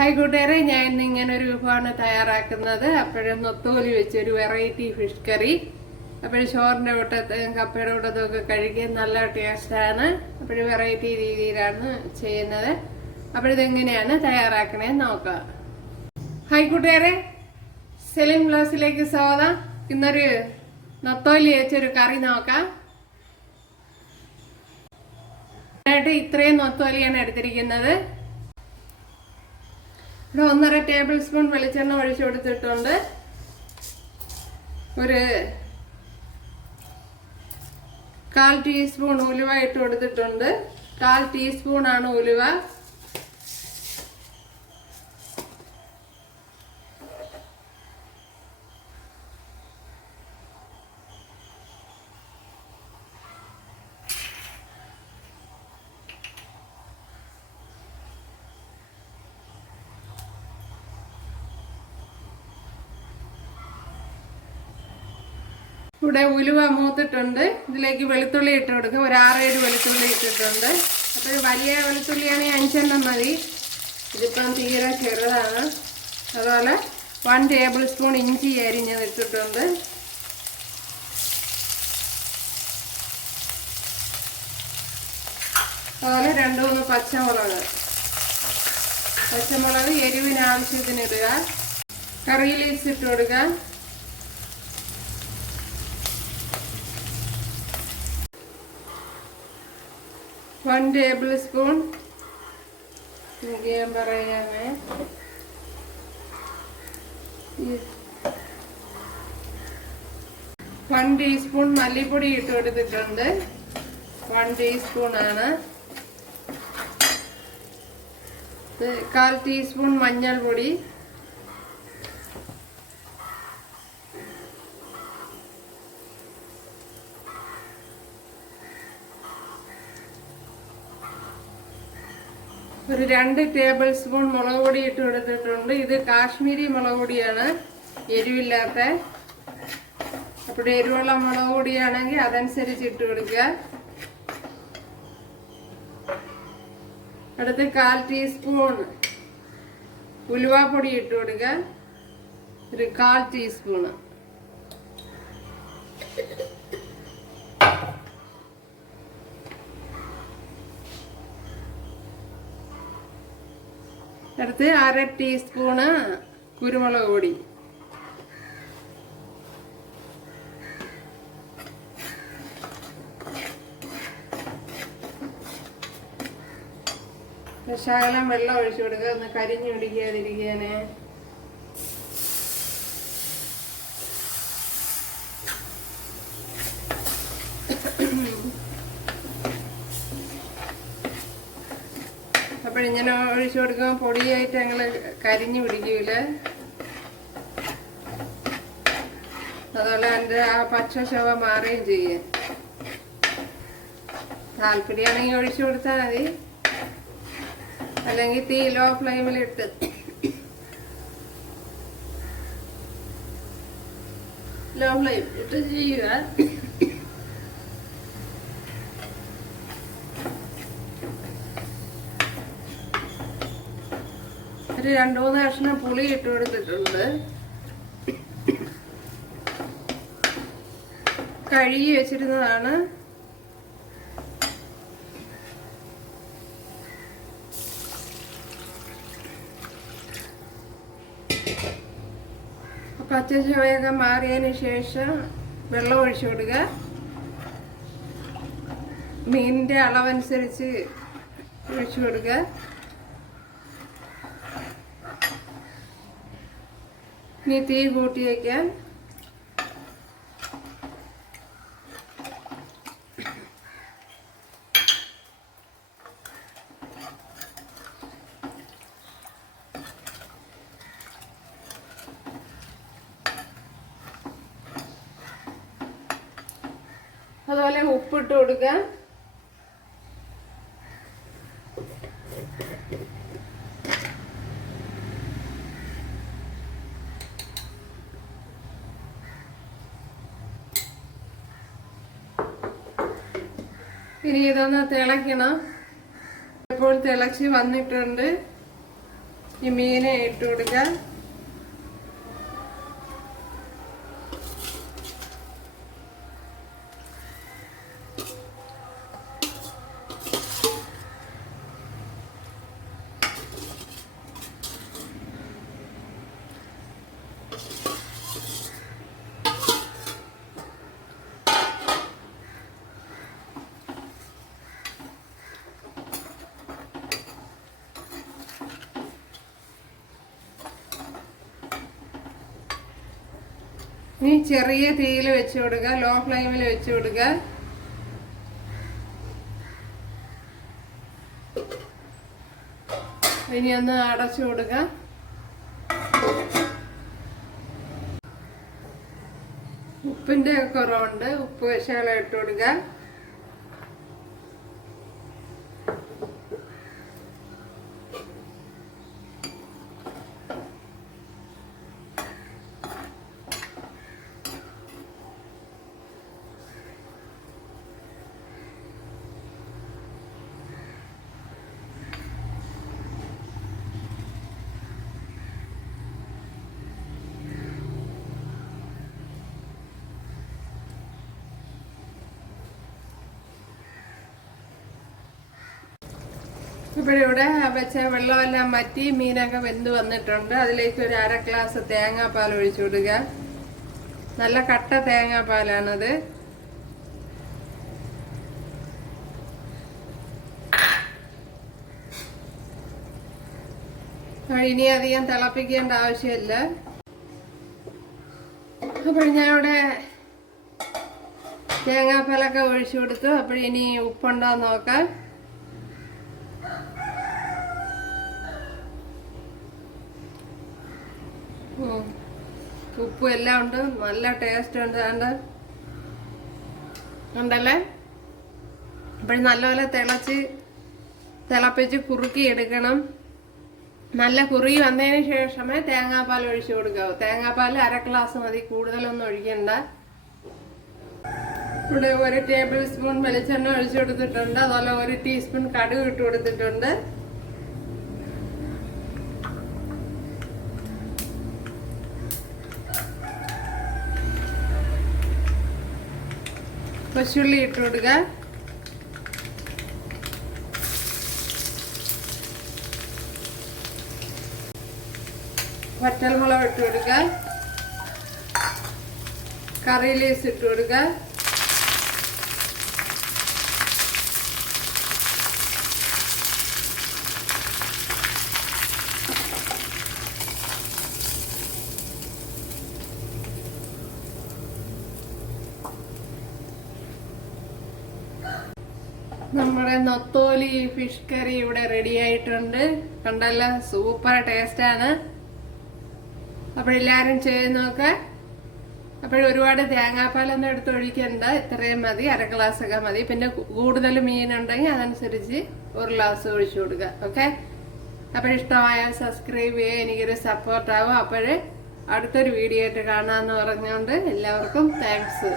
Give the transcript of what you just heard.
Hi കൂട്ടുകാരെ ഞാൻ ഇന്ന് ഇങ്ങനെ ഒരു വിഭവമാണ് തയ്യാറാക്കുന്നത്. അപ്പോഴും നൊത്തോലി വെച്ച് ഒരു വെറൈറ്റി ഫിഷ് കറി അപ്പോഴും ചോറിന്റെ കൂട്ടത്തും കപ്പയുടെ കൂട്ടത്തും ഒക്കെ കഴിക്കാൻ നല്ല ടേസ്റ്റാണ് അപ്പോഴും വെറൈറ്റി രീതിയിലാണ് ചെയ്യുന്നത്. അപ്പോഴിതെങ്ങനെയാണ് തയ്യാറാക്കണേ നോക്കാം ഹായ് കൂട്ടുകാരെ സെലിം ബ്ലൗസിലേക്ക് സ്വാഗതം. ഇന്നൊരു നൊത്തോലി വെച്ചൊരു കറി നോക്കാം. ഇത്രയും നൊത്തോലിയാണ് എടുത്തിരിക്കുന്നത്. ഇവിടെ ഒന്നര ടേബിൾ സ്പൂൺ വെളിച്ചെണ്ണ ഒഴിച്ചു കൊടുത്തിട്ടുണ്ട്. ഒരു കാൽ ടീസ്പൂൺ ഉലുവ ഇട്ട് കൊടുത്തിട്ടുണ്ട്. കാൽ ടീസ്പൂൺ ആണ് ഉലുവ. ഇവിടെ ഉലുവ മൂത്തിട്ടുണ്ട്. ഇതിലേക്ക് വെളുത്തുള്ളി ഇട്ട് കൊടുക്കുക. ഒരു ആറേഴ് വെളുത്തുള്ളി ഇട്ടിട്ടുണ്ട്. അപ്പോൾ വലിയ വെളുത്തുള്ളിയാണെങ്കിൽ അഞ്ചെണ്ണം മതി. ഇതിപ്പം തീരെ ചെറുതാണ്. അതുപോലെ വൺ ടേബിൾ സ്പൂൺ ഇഞ്ചി അരിഞ്ഞത് ഇട്ടിട്ടുണ്ട്. അതുപോലെ രണ്ട് മൂന്ന് പച്ചമുളക്. പച്ചമുളക് എരിവിന് ആവശ്യത്തിന് ഇടുക കറി ലീവ്സ് ഇട്ട് കൊടുക്കുക. വൺ ടേബിൾ സ്പൂൺ ഞാൻ പറയാമേ വൺ ടീസ്പൂൺ മല്ലിപ്പൊടി ഇട്ട് കൊടുത്തിട്ടുണ്ട്. വൺ ടീസ്പൂൺ ആണ്. കാൽ ടീസ്പൂൺ മഞ്ഞൾപ്പൊടി. ഒരു രണ്ട് ടേബിൾ സ്പൂൺ മുളക് പൊടി ഇട്ട് കൊടുത്തിട്ടുണ്ട്. ഇത് കാശ്മീരി മുളക് പൊടിയാണ്. എരിവില്ലാത്ത. അപ്പോൾ എരിവുള്ള മുളക് പൊടിയാണെങ്കിൽ അതനുസരിച്ച് ഇട്ട് കൊടുക്കുക. അടുത്ത് കാൽ ടീസ്പൂൺ ഉലുവാപ്പൊടി ഇട്ട് കൊടുക്കുക. ഒരു കാൽ ടീസ്പൂണ്. അടുത്ത് അര ടീസ്പൂണ് കുരുമുളക് പൊടി. ശകലം വെള്ളം ഒഴിച്ചു കൊടുക്കുക ഒന്ന് കരിഞ്ഞു പിടിക്കാതിരിക്കാന് അപ്പോഴിങ്ങനെ ഒഴിച്ചു കൊടുക്കുമ്പോൾ പൊടിയായിട്ട് ഞങ്ങൾ കരിഞ്ഞു പിടിക്കൂല? അതുപോലെ എന്റെ ആ പച്ച ശവ മാറുകയും ചെയ്യും. താല്പര്യമാണെങ്കിൽ ഒഴിച്ചു കൊടുത്താൽ മതി. അല്ലെങ്കിൽ തീ ലോ ഫ്ലെയിമിലിട്ട്. ലോ ഫ്ലെയിം ഇട്ട് ചെയ്യുക. ഒരു രണ്ടു മൂന്ന് കഷ്ണം പുളി ഇട്ട് കൊടുത്തിട്ടുണ്ട്. കഴുകി വെച്ചിരുന്നതാണ്. പച്ചച്ചുവയൊക്കെ മാറിയതിന് ശേഷം വെള്ളം ഒഴിച്ചു കൊടുക്കുക മീനിന്റെ അളവനുസരിച്ച് ഒഴിച്ചു കൊടുക്കുക ഇനി തീ കൂട്ടി വയ്ക്കാൻ അതുപോലെ ഉപ്പിട്ട് കൊടുക്കുക ഇനി ഇതൊന്ന് തിളയ്ക്കണം. ഇപ്പോൾ തിളച്ച് വന്നിട്ടുണ്ട്. ഈ മീനെ ഇട്ട് കൊടുക്കുക ഇനി ചെറിയ തീയിൽ വെച്ച് കൊടുക്കുക. ലോ ഫ്ലെയിമിൽ വെച്ച് കൊടുക്കുക. ഇനി ഒന്ന് അടച്ചു കൊടുക്കുക ഉപ്പിന്റെ കുറവുണ്ട്. ഉപ്പ് ശകലം ഇട്ട് കൊടുക്കുക ഇപ്പോഴിവിടെ വെച്ച വെള്ളമെല്ലാം വറ്റി മീനൊക്കെ വെന്ത് വന്നിട്ടുണ്ട്. അതിലേക്ക് ഒരു അര ഗ്ലാസ് തേങ്ങാപ്പാൽ ഒഴിച്ചു വിടുക നല്ല കട്ട തേങ്ങാപ്പാലാണത്. ഇനി അധികം തിളപ്പിക്കേണ്ട ആവശ്യമില്ല. അപ്പോൾ ഞാൻ ഇവിടെ തേങ്ങാപ്പാലൊക്കെ ഒഴിച്ചു കൊടുത്തു. അപ്പോൾ ഇനി ഉപ്പുണ്ടോ നോക്കാം. ഉപ്പും എല്ലാം ഉണ്ട്. നല്ല ടേസ്റ്റ് ഉണ്ട്. ഉണ്ട് ഉണ്ടല്ലേ? അപ്പോൾ നല്ലപോലെ തിളച്ച് തിളപ്പിച്ച് കുറുക്കി എടുക്കണം. നല്ല കുറി വന്നതിന് ശേഷമേ തേങ്ങാപ്പാൽ ഒഴിച്ചു കൊടുക്കാവൂ. തേങ്ങാപ്പാൽ അര ഗ്ലാസ് മതി. കൂടുതലൊന്നും ഒഴിക്കണ്ട. ഇവിടെ ഒരു ടേബിൾ സ്പൂൺ വെളിച്ചെണ്ണ ഒഴിച്ചു കൊടുത്തിട്ടുണ്ട്. അതുപോലെ ഒരു ടീസ്പൂൺ കടുക് ഇട്ട് കൊടുത്തിട്ടുണ്ട്. കൊച്ചുള്ളി ഇട്ട് കൊടുക്കുക വറ്റൽമുളക് ഇട്ട് കൊടുക്കുക കറി ലീസ് ഇട്ട് കൊടുക്കുക നമ്മുടെ നത്തോലി ഫിഷ് കറി ഇവിടെ റെഡി ആയിട്ടുണ്ട്. കണ്ടല്ല സൂപ്പർ ടേസ്റ്റ് ആണ്. അപ്പോഴെല്ലാരും ചെയ്ത് നോക്ക. അപ്പോൾ ഒരുപാട് തേങ്ങാപ്പാലൊന്നും എടുത്ത് ഒഴിക്കണ്ട. ഇത്രയും മതി അര ഗ്ലാസ് ഒക്കെ മതി. പിന്നെ കൂടുതൽ മീൻ ഉണ്ടെങ്കിൽ അതനുസരിച്ച് ഒരു ഗ്ലാസ് ഒഴിച്ചു കൊടുക്കുക ഓക്കെ അപ്പോൾ ഇഷ്ടമായാൽ സബ്സ്ക്രൈബ് ചെയ്യുക എനിക്കൊരു സപ്പോർട്ടാവും അപ്പോൾ അടുത്തൊരു വീഡിയോ ആയിട്ട് കാണാമെന്ന് പറഞ്ഞുകൊണ്ട് എല്ലാവർക്കും താങ്ക്സ്